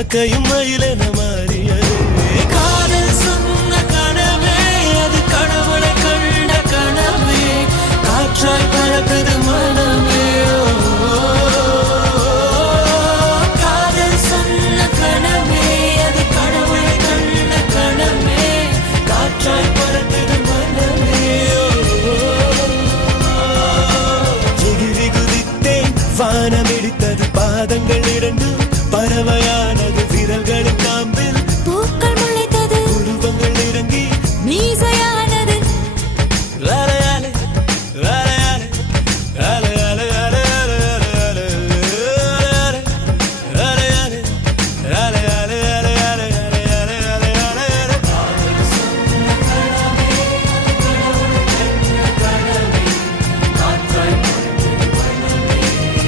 காக்கையும் மயிலென மாறியது. காதல் சொன்ன கனவே அது கடவுளை கண்ட கனவே, காற்றாய் பறக்குது மனமே. காதல் சொன்ன கனவே அது கடவுளை கண்ட கனவே, காற்றாய் பறக்குது மனமே. எகிரி குதித்தேன், வானம் இடித்தது, பாதங்கள் இரண்டு பறவையானது, விரல்களின்